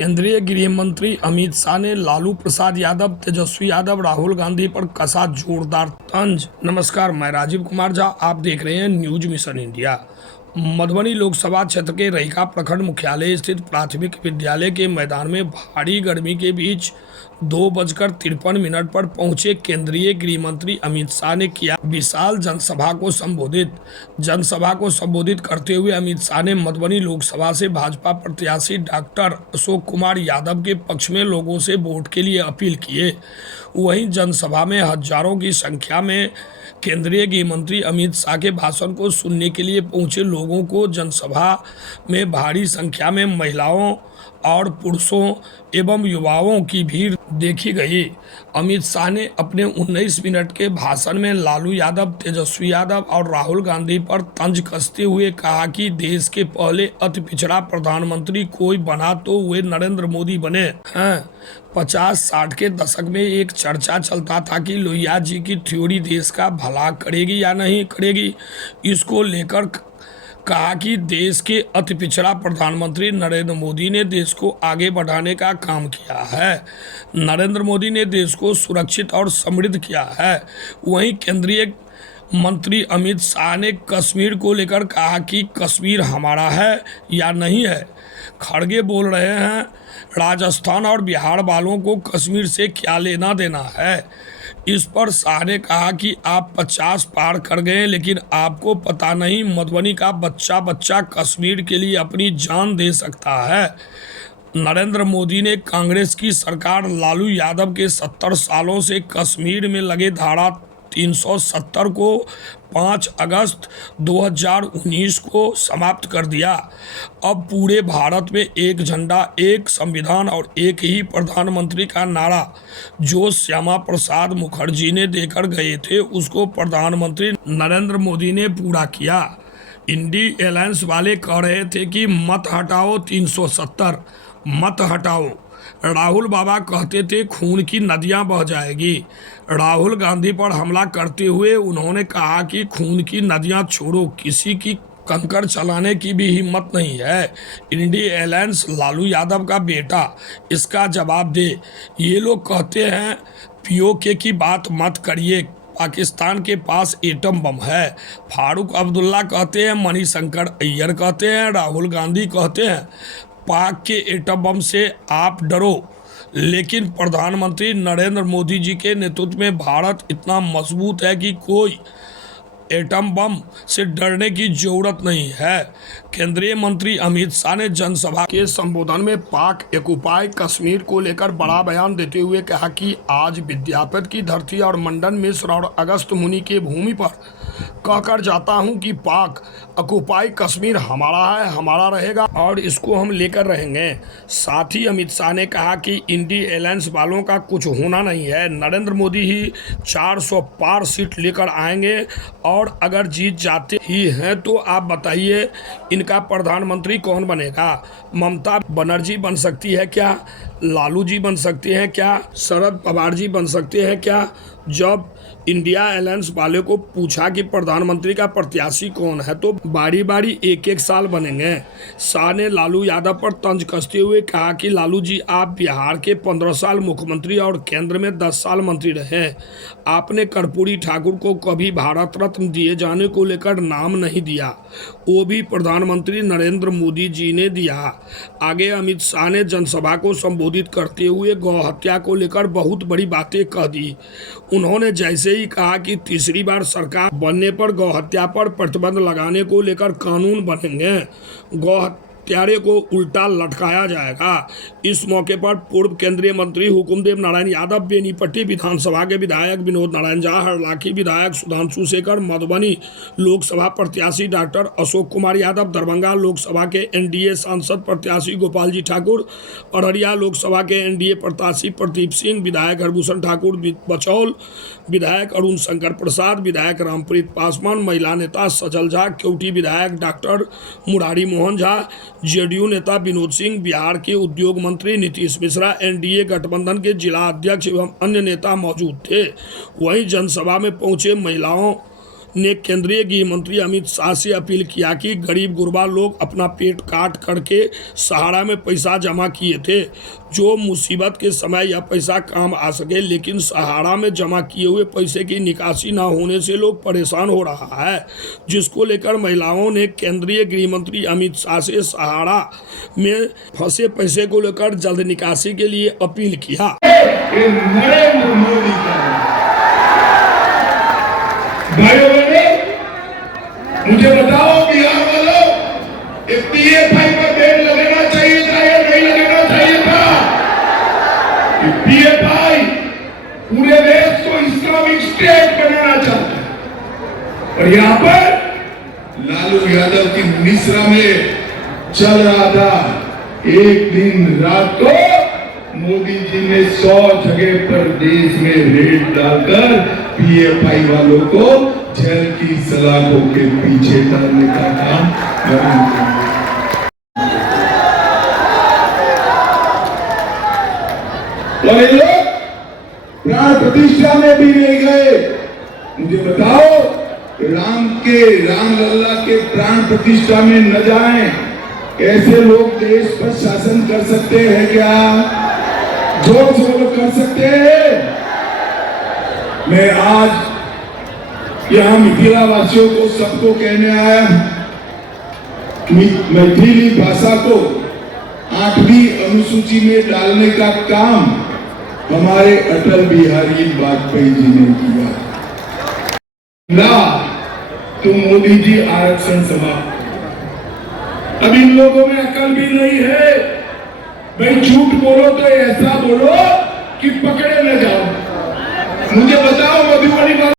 केंद्रीय गृह मंत्री अमित शाह ने लालू प्रसाद यादव, तेजस्वी यादव, राहुल गांधी पर कसा जोरदार तंज। नमस्कार, मैं राजीव कुमार झा, आप देख रहे हैं news mission India. Madhubani Lok Sabha क्षेत्र के रहिका प्रखंड मुख्यालय स्थित प्राथमिक विद्यालय के मैदान में भारी गर्मी के बीच 2:53 पर पहुंचे केंद्रीय गृह मंत्री अमित शाह ने किया विशाल जनसभा को संबोधित करते हुए अमित शाह ने मधुबनी लोकसभा से भाजपा प्रत्याशी डॉक्टर अशोक कुमार यादव के पक्ष में लोगों से वोट के लिए अपील किए। वहीं जनसभा में हजारों की संख्या में केंद्रीय गृह मंत्री अमित शाह के भाषण को सुनने के लिए पहुंचे लोगों को जनसभा में भारी संख्या में महिलाओं और पुरुषों एवं युवाओं की भीड़ देखी गई। अमित शाह ने अपने 19 मिनट के भाषण में लालू यादव, तेजस्वी यादव और राहुल गांधी पर तंज कसते हुए कहा कि देश के पहले अति पिछड़ा प्रधानमंत्री कोई बना तो वे नरेंद्र मोदी बने हैं। 50-60 के दशक में एक चर्चा चलता था कि लोहिया जी की थ्योरी देश का भला करेगी या नहीं करेगी। इसको लेकर कहा कि देश के अति पिछड़ा प्रधानमंत्री नरेंद्र मोदी ने देश को आगे बढ़ाने का काम किया है। नरेंद्र मोदी ने देश को सुरक्षित और समृद्ध किया है। वहीं केंद्रीय मंत्री अमित शाह ने कश्मीर को लेकर कहा कि कश्मीर हमारा है या नहीं है। खड़गे बोल रहे हैं, राजस्थान और बिहार वालों को कश्मीर से क्या लेना देना है। इस पर शाह ने कहा कि आप 50 पार कर गए, लेकिन आपको पता नहीं मधुबनी का बच्चा कश्मीर के लिए अपनी जान दे सकता है। नरेंद्र मोदी ने कांग्रेस की सरकार लालू यादव के 70 सालों से कश्मीर में लगे धारा 370 को 5 अगस्त 2019 को समाप्त कर दिया। अब पूरे भारत में एक झंडा, एक संविधान और एक ही प्रधानमंत्री का नारा जो श्यामा प्रसाद मुखर्जी ने देकर गए थे, उसको प्रधानमंत्री नरेंद्र मोदी ने पूरा किया। इंडी एलायंस वाले कह रहे थे कि मत हटाओ 370, मत हटाओ। राहुल बाबा कहते थे खून की नदियां बह जाएगी। राहुल गांधी पर हमला करते हुए उन्होंने कहा कि खून की नदियां छोड़ो, किसी की कंकड़ चलाने की भी हिम्मत नहीं है। इंडी एलायंस लालू यादव का बेटा इसका जवाब दे। ये लोग कहते हैं पीओके की बात मत करिए, पाकिस्तान के पास एटम बम है। फारूक अब्दुल्ला कहते हैं, मणिशंकर अय्यर कहते हैं, राहुल गांधी कहते हैं पाक के एटम बम से आप डरो, लेकिन प्रधानमंत्री नरेंद्र मोदी जी के नेतृत्व में भारत इतना मजबूत है कि कोई एटम बम से डरने की जरूरत नहीं है। केंद्रीय मंत्री अमित शाह ने जनसभा के संबोधन में पाक ऑक्युपाई कश्मीर को लेकर बड़ा बयान देते हुए कहा कि आज विद्यापति की धरती और मंडन मिश्र और अगस्त मुनि के भूमि पर कहकर जाता हूं कि पाक ऑक्युपाई कश्मीर हमारा है, हमारा रहेगा और इसको हम लेकर रहेंगे। साथ ही अमित शाह ने कहा कि इंडी एलायंस वालों का कुछ होना नहीं है। नरेंद्र मोदी ही 400 पार सीट लेकर आएंगे और अगर जीत जाते ही हैं तो आप बताइए इनका प्रधानमंत्री कौन बनेगा? ममता बनर्जी बन सकती है क्या? लालू जी बन सकते हैं क्या? शरद पवार जी बन सकते हैं क्या? जब इंडिया अलायंस वाले को पूछा कि प्रधानमंत्री का प्रत्याशी कौन है तो बारी बारी एक साल बनेंगे। शाह ने लालू यादव पर तंज कसते हुए कहा कि लालू जी, आप बिहार के 15 साल मुख्यमंत्री और केंद्र में 10 साल मंत्री रहे। आपने कर्पूरी ठाकुर को कभी भारत रत्न दिए जाने को लेकर नाम नहीं दिया, वो भी प्रधानमंत्री नरेंद्र मोदी जी ने दिया। आगे अमित शाह ने जनसभा को संबोधित करते हुए गौ हत्या को लेकर बहुत बड़ी बातें कह दी। उन्होंने जैसे ही कहा कि तीसरी बार सरकार बनने पर गौ हत्या पर प्रतिबंध लगाने को लेकर कानून बनेंगे, गौ हत्यारे को उल्टा लटकाया जाएगा। इस मौके पर पूर्व केंद्रीय मंत्री हुकुमदेव नारायण यादव, बेनीपट्टी विधानसभा के विधायक विनोद नारायण झा, हरलाखी विधायक सुधांशु शेखर, मधुबनी लोकसभा प्रत्याशी डॉक्टर अशोक कुमार यादव, दरभंगा लोकसभा के एनडीए सांसद प्रत्याशी गोपाल जी ठाकुर, अररिया लोकसभा के एनडीए प्रत्याशी प्रदीप सिंह, विधायक हरभूषण ठाकुर बचौल, विधायक अरुण शंकर प्रसाद, विधायक रामप्रीत पासवान, महिला नेता सजल झा, केवटी विधायक डॉक्टर मुरारी मोहन झा, जेडीयू नेता विनोद सिंह, बिहार के उद्योग मंत्री नीतीश मिश्रा, एनडीए गठबंधन के जिला अध्यक्ष एवं अन्य नेता मौजूद थे। वहीं जनसभा में पहुंचे महिलाओं ने केंद्रीय गृह मंत्री अमित शाह से अपील किया कि गरीब गुरबा लोग अपना पेट काट करके सहारा में पैसा जमा किए थे, जो मुसीबत के समय यह पैसा काम आ सके, लेकिन सहारा में जमा किए हुए पैसे की निकासी न होने से लोग परेशान हो रहा है, जिसको लेकर महिलाओं ने केंद्रीय गृह मंत्री अमित शाह से सहारा में फंसे पैसे को लेकर जल्द निकासी के लिए अपील किया। नरेंद्र मोदी का भाइयों बहनों, मुझे बताओ बिहार वालों, PFI पर बैन लगाना चाहिए था या नहीं लगाना चाहिए था? PFI पूरे देश को इस्लामिक स्टेट बनाना चाहता है और यहाँ पर लालू यादव की मिश्रा में चल रहा था। एक दिन रात को मोदी जी ने 100 जगह पर देश में रेड डालकर PFI वालों को जेल की सलाखों के पीछे डालने का काम किया। और ये लोग प्राण प्रतिष्ठा में भी नहीं गए। मुझे बताओ, राम लल्ला के प्राण प्रतिष्ठा में न जाएं, ऐसे लोग देश पर शासन कर सकते हैं क्या? जोर से लोग कर सकते हैं? मैं आज यहाँ मिथिला वासियों को सबको कहने आया, मैथिली भाषा को 8वीं अनुसूची में डालने का काम हमारे अटल बिहारी वाजपेयी जी ने किया। तो मोदी जी आरक्षण समाप्त। अब इन लोगों में अकल भी नहीं है। भाई झूठ बोलो तो ऐसा बोलो कि पकड़े न जाओ। मुझे बताओ मधुबनी